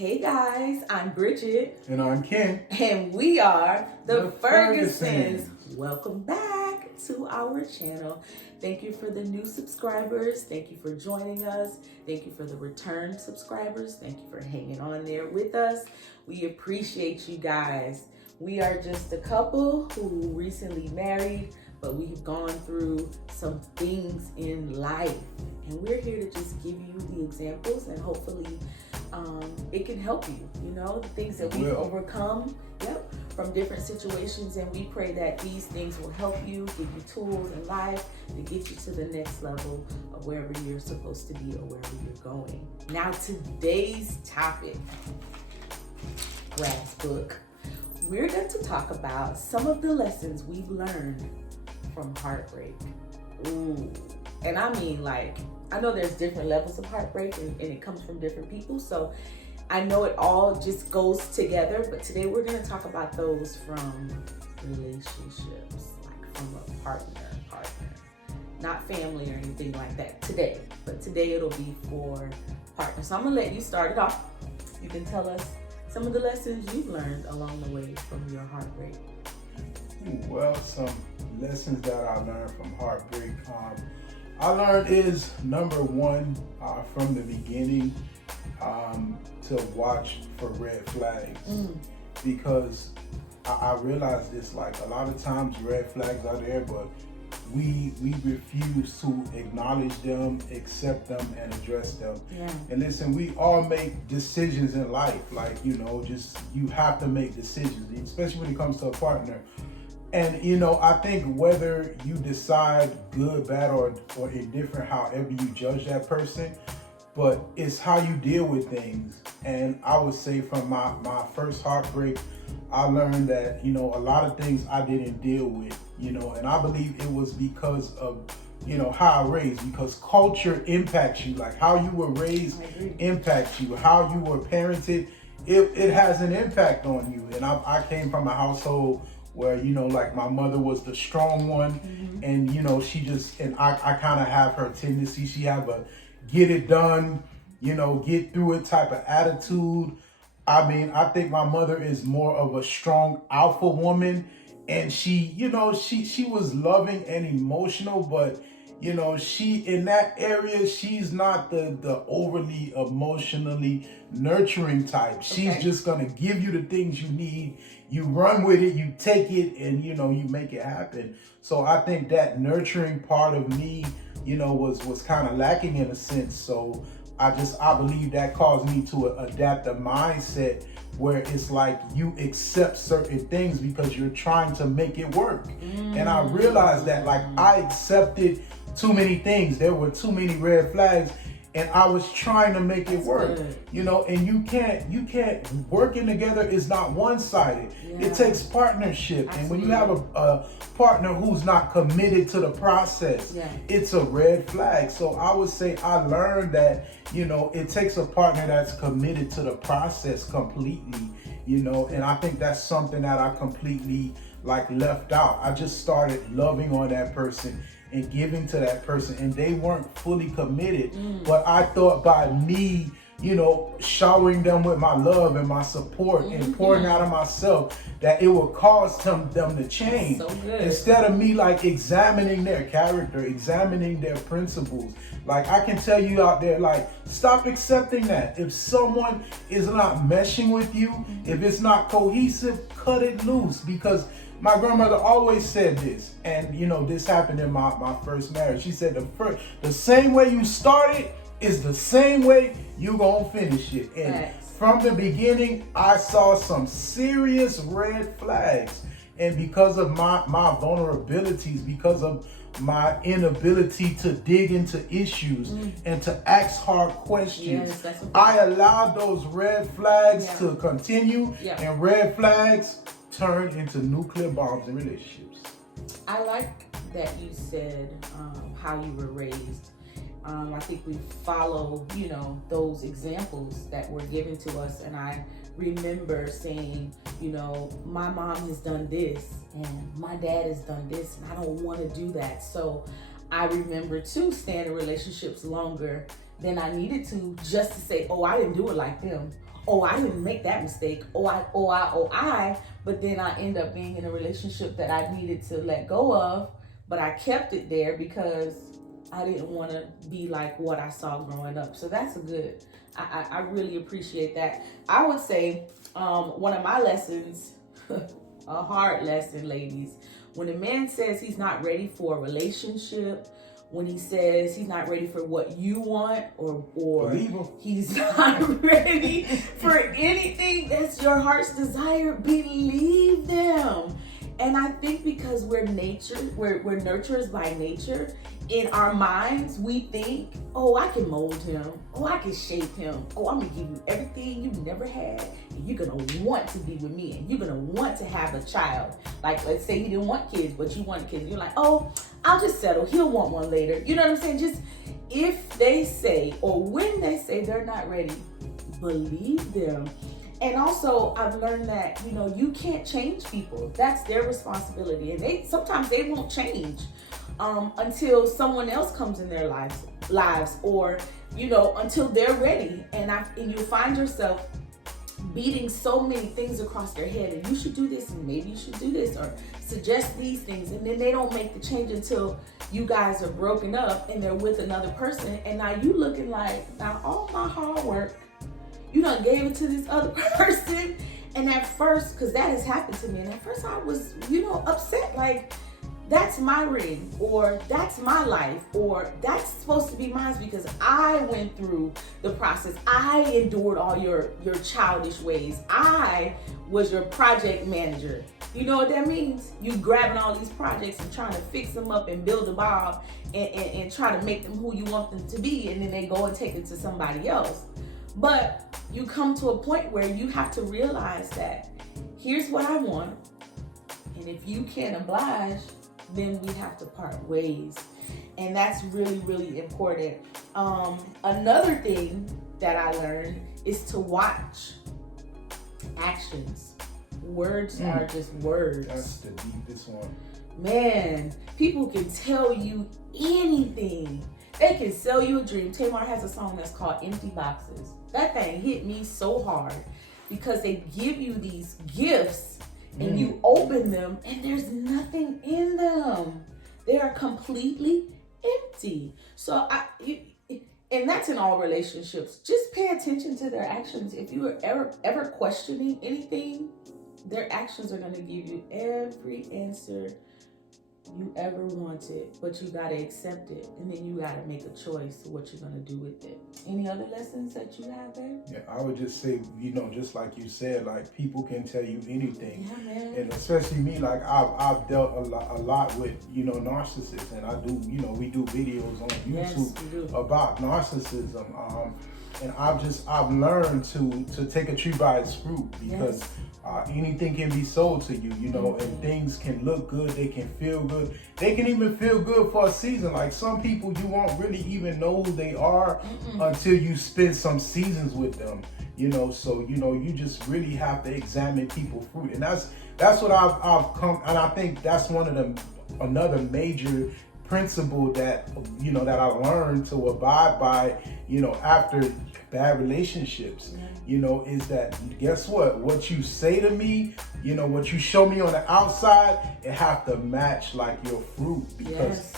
Hey guys, I'm Bridget. And I'm Ken. And we are the Fergusons. Fergusons. Welcome back to our channel. Thank you for the new subscribers. Thank you for joining us. Thank you for the return subscribers. Thank you for hanging on there with us. We appreciate you guys. We are just a couple who recently married, but we've gone through some things in life. And we're here to just give you the examples and hopefully it can help you, the things that we've overcome from different situations. And we pray that these things will help you, give you tools in life to get you to the next level of wherever you're supposed to be or wherever you're going. Now, today's topic, Brad's book. We're going to talk about some of the lessons we've learned from heartbreak. Ooh. And I mean, I know there's different levels of heartbreak and it comes from different people. So I know it all just goes together. But today we're going to talk about those from relationships, like from a partner, not family or anything like that today. But today it'll be for partners. So I'm going to let you start it off. You can tell us some of the lessons you've learned along the way from your heartbreak. Well, some lessons that I learned from heartbreak. I learned is number one, from the beginning, to watch for red flags. Because I realized this, a lot of times red flags are there, but we refuse to acknowledge them, accept them, and address them. Yeah. And listen, we all make decisions in life, you have to make decisions, especially when it comes to a partner. And, I think whether you decide good, bad, or indifferent, however you judge that person, but it's how you deal with things. And I would say from my first heartbreak, I learned that, a lot of things I didn't deal with, and I believe it was because of, how I raised, because culture impacts you, like how you were raised impacts you, how you were parented, it has an impact on you. And I came from a household where, my mother was the strong one, and, she just, and I kind of have her tendency, she have a get it done, get through it type of attitude. I mean, I think my mother is more of a strong alpha woman, and she, she was loving and emotional, but, she, in that area, she's not the overly emotionally nurturing type. She's just going to give you the things you need. You run with it, you take it, and, you make it happen. So I think that nurturing part of me, was kind of lacking in a sense. So I believe that caused me to adapt a mindset where it's like you accept certain things because you're trying to make it work. And I realized that I accepted too many things. There were too many red flags, and I was trying to make it work. And you can't working together is not one-sided. It takes partnership. Absolutely. And when you have a partner who's not committed to the process, it's a red flag. So I would say I learned that, it takes a partner that's committed to the process completely, and I think that's something that I completely left out. I just started loving on that person and giving to that person, and they weren't fully committed. But I thought by me, showering them with my love and my support and pouring out of myself, that it would cause them to change. So good. Instead of me examining their character, examining their principles. I can tell you out there, stop accepting that. If someone is not meshing with you, if it's not cohesive, cut it loose. Because my grandmother always said this, and this happened in my first marriage. She said the same way you started is the same way you gonna finish it. And from the beginning, I saw some serious red flags. And because of my vulnerabilities, because of my inability to dig into issues and to ask hard questions, I allowed those red flags to continue, and red flags turn into nuclear bombs in relationships. I like that you said how you were raised. I think we follow, those examples that were given to us. And I remember saying, my mom has done this and my dad has done this, and I don't want to do that. So I remember too staying in relationships longer than I needed to, just to say, oh, I didn't do it like them. oh, I didn't make that mistake. But then I end up being in a relationship that I needed to let go of, but I kept it there because I didn't want to be like what I saw growing up. So that's a good, I really appreciate that. I would say one of my lessons, a hard lesson, ladies, when a man says he's not ready for a relationship, when he says he's not ready for what you want, or he's not ready for anything that's your heart's desire, believe them. And I think because we're nurturers by nature, in our minds, we think, oh, I can mold him. Oh, I can shape him. Oh, I'm gonna give you everything you never had. And you're gonna want to be with me. And you're gonna want to have a child. Like, let's say he didn't want kids, but you want kids. You're like, oh, I'll just settle. He'll want one later. You know what I'm saying? Just if they say, or when they say they're not ready, believe them. And also, I've learned that, you can't change people. That's their responsibility. And sometimes they won't change until someone else comes in their lives, or, until they're ready. And you'll find yourself beating so many things across their head. And you should do this, and maybe you should do this, or suggest these things. And then they don't make the change until you guys are broken up and they're with another person. And now you looking like, now all my hard work, you done gave it to this other person. And at first, because that has happened to me, and at first I was, upset, like, that's my ring, or that's my life, or that's supposed to be mine because I went through the process. I endured all your childish ways. I was your project manager. You know what that means? You grabbing all these projects and trying to fix them up and build a bomb and try to make them who you want them to be, and then they go and take it to somebody else. But you come to a point where you have to realize that here's what I want, and if you can't oblige, then we have to part ways. And that's really, really important. Another thing that I learned is to watch actions. Words are just words. That's the deepest one. Man, people can tell you anything. They can sell you a dream. Tamar has a song that's called Empty Boxes. That thing hit me so hard because they give you these gifts and you open them and there's nothing in them. They are completely empty. So and that's in all relationships. Just pay attention to their actions. If you are ever questioning anything, their actions are going to give you every answer you ever wanted, but you got to accept it, and then you got to make a choice what you're going to do with it. Any other lessons that you have there? Yeah, I would just say, just like you said, like, people can tell you anything. Yeah, man. And especially me, like, I've dealt a lot with, narcissists, and I do, we do videos on YouTube about narcissism. And I've learned to take a tree by its fruit, because anything can be sold to you, and things can look good, they can feel good, they can even feel good for a season. Like, some people, you won't really even know who they are until you spend some seasons with them, so you just really have to examine people's fruit. And that's what I've come, and I think that's another major principle that that I learned to abide by, after bad relationships, is that, guess what you say to me, what you show me on the outside, it have to match like your fruit, because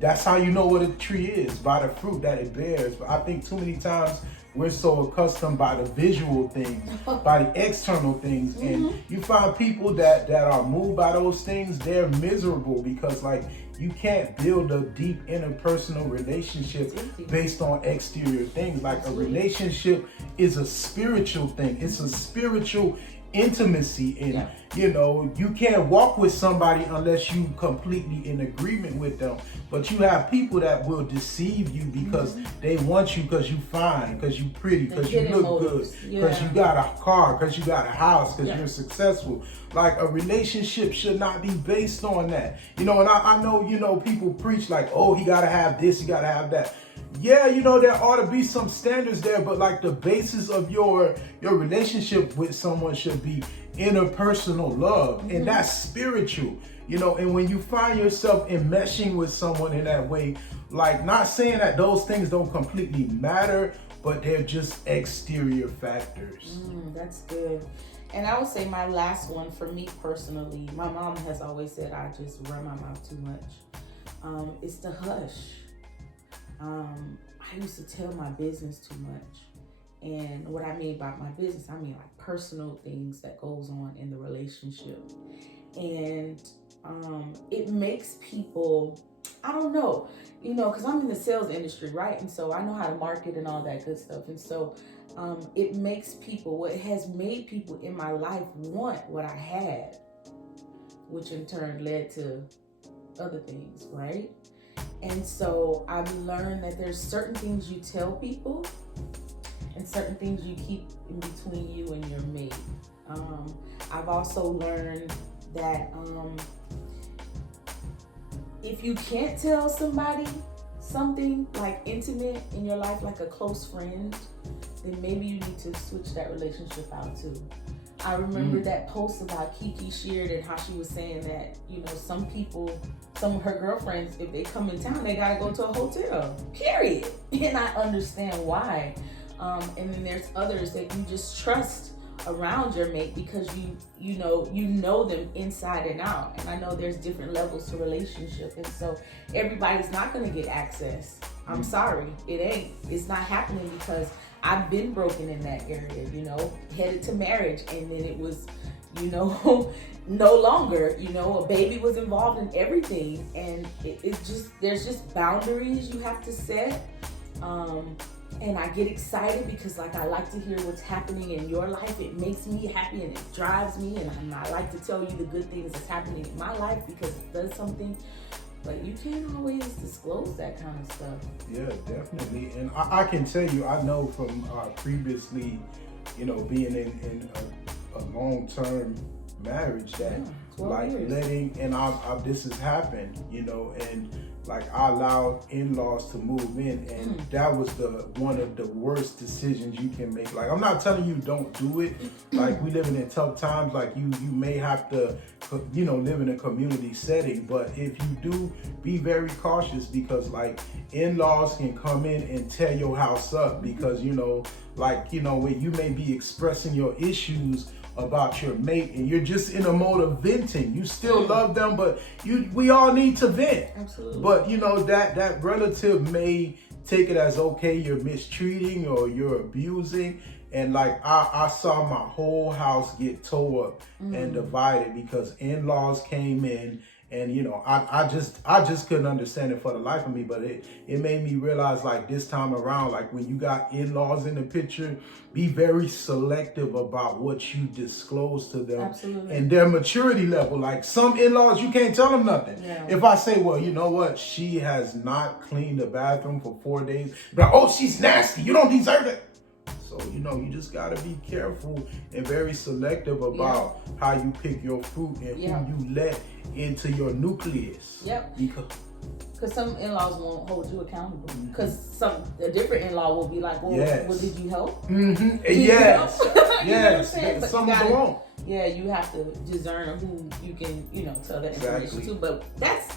that's how you know what a tree is, by the fruit that it bears. But I think too many times we're so accustomed by the visual things, by the external things, and you find people that are moved by those things, they're miserable, because like, you can't build a deep interpersonal relationship based on exterior things. Like, a relationship is a spiritual thing. It's a spiritual intimacy, and you can't walk with somebody unless you completely in agreement with them. But you have people that will deceive you because they want you, because you fine, because you pretty, because you look good, because you got a car, because you got a house, because you're successful. Like, a relationship should not be based on that. And I know, people preach like, oh, he gotta have this, he gotta have that. Yeah, there ought to be some standards there, but like, the basis of your relationship with someone should be interpersonal love, and that's spiritual, and when you find yourself enmeshing with someone in that way, like, not saying that those things don't completely matter, but they're just exterior factors. That's good. And I would say my last one for me personally, my mom has always said I just run my mouth too much. It's the hush. I used to tell my business too much. And what I mean by my business, I mean like personal things that goes on in the relationship. And it makes people, I don't know, because I'm in the sales industry, right? And so I know how to market and all that good stuff. And so it makes people, what has made people in my life want what I had, which in turn led to other things, right? And so I've learned that there's certain things you tell people and certain things you keep in between you and your mate. I've also learned that if you can't tell somebody something like intimate in your life, like a close friend, then maybe you need to switch that relationship out too. I remember that post about Kiki shared and how she was saying that, some people, some of her girlfriends, if they come in town, they gotta go to a hotel, period. And I understand why. And then there's others that you just trust around your mate because you know them inside and out. And I know there's different levels to relationship, and so everybody's not gonna get access. I'm sorry, it's not happening because I've been broken in that area, headed to marriage, and then it was, no longer, a baby was involved in everything, and there's just boundaries you have to set. And I get excited because I like to hear what's happening in your life. It makes me happy and it drives me, and I like to tell you the good things that's happening in my life because it does something. But you can't always disclose that kind of stuff. Yeah, definitely. And I can tell you, I know from previously, being in a long-term marriage that years. letting, and this has happened, and I allowed in-laws to move in, and that was one of the worst decisions you can make. I'm not telling you don't do it. We living in tough times. You may have to, live in a community setting, but if you do, be very cautious because in-laws can come in and tear your house up because when you may be expressing your issues about your mate and you're just in a mode of venting. You still love them, but we all need to vent. Absolutely. But that relative may take it as okay, you're mistreating or you're abusing. And I saw my whole house get tore up and divided because in-laws came in. And I just couldn't understand it for the life of me, but it made me realize this time around, when you got in-laws in the picture, be very selective about what you disclose to them. Absolutely. And their maturity level. Some in-laws, you can't tell them nothing. Yeah. If I say, well, you know what, she has not cleaned the bathroom for 4 days, but oh, she's nasty, you don't deserve it. So, you just got to be careful and very selective about how you pick your fruit and who you let into your nucleus. Yep. Because some in-laws won't hold you accountable. Because a different in-law will be like, well, well did you help? Mm-hmm. Did yes. you help? Yes. Something's wrong. Yeah, you have to discern who you can, tell that information Exactly. to. But that's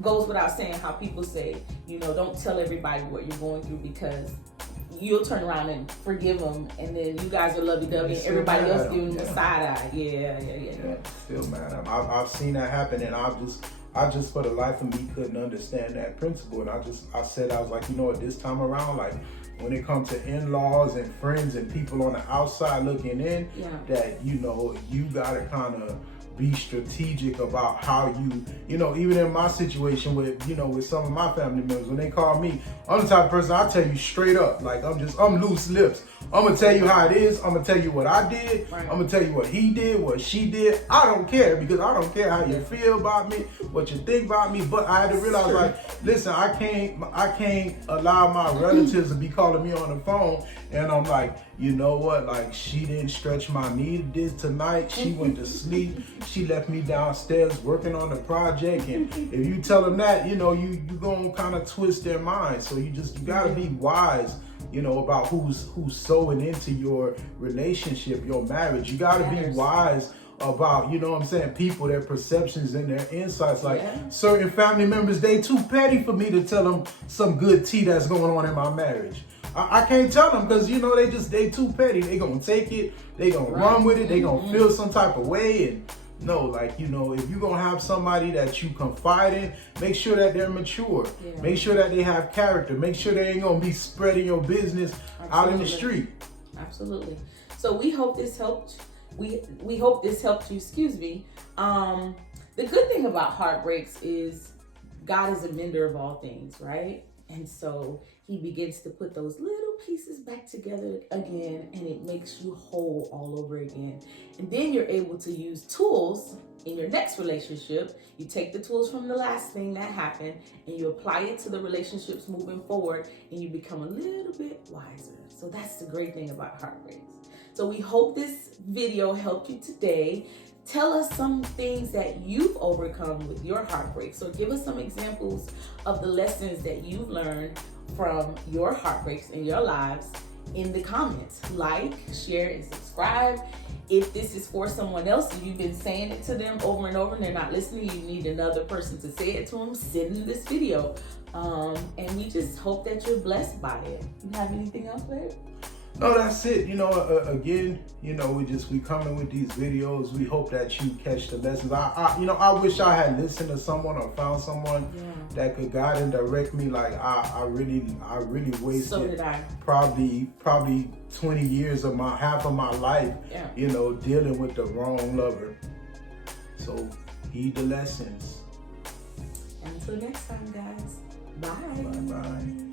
goes without saying how people say, don't tell everybody what you're going through because you'll turn around and forgive them, and then you guys are lovey-dovey, and everybody else giving them a side eye. Yeah. Still mad at them. I've seen that happen, and I just for the life of me couldn't understand that principle. And I was like, this time around, when it comes to in-laws and friends and people on the outside looking in, that you gotta kind of be strategic about how even in my situation with some of my family members, when they call me, I'm the type of person, I'll tell you straight up, I'm loose lips. I'm gonna tell you how it is. I'm gonna tell you what I did. Right. I'm gonna tell you what he did, what she did. I don't care because I don't care how you feel about me, what you think about me. But I had to realize, listen, I can't allow my relatives to be calling me on the phone, and I'm like, you know what? She didn't stretch my need this tonight. She went to sleep. She left me downstairs working on the project. And if you tell them that, you gonna kind of twist their mind. So you gotta be wise. About who's sewing into your relationship, your marriage. You got to be wise about, people, their perceptions and their insights. Certain family members, they too petty for me to tell them some good tea that's going on in my marriage. I can't tell them because, you know, they too petty. They gonna take it, they gonna run with it, they gonna feel some type of way. And no, like, you know, if you're gonna have somebody that you confide in, make sure that they're mature. Yeah. Make sure that they have character. Make sure they ain't gonna be spreading your business out in the street. Absolutely. So we hope this helped. We hope this helped you. Excuse me. The good thing about Heartbreaks is God is a mender of all things, right? And so he begins to put those little pieces back together again, and it makes you whole all over again. And then you're able to use tools in your next relationship. You take the tools from the last thing that happened and you apply it to the relationships moving forward, and you become a little bit wiser. So that's the great thing about Heartbreaks. So we hope this video helped you today. Tell us some things that you've overcome with your heartbreaks, or give us some examples of the lessons that you've learned from your heartbreaks in your lives in the comments. Like, share, and subscribe. If this is for someone else and you've been saying it to them over and over and they're not listening, you need another person to say it to them, send them this video. And we just hope that you're blessed by it. You have anything else, babe? No, that's it. You know, again, you know, we coming with these videos. We hope that you catch the lessons. I wish I had listened to someone or found someone that could guide and direct me. Like I really wasted so did I. probably 20 years of half of my life, you know, dealing with the wrong lover. So heed the lessons. Until next time, guys. Bye. Bye.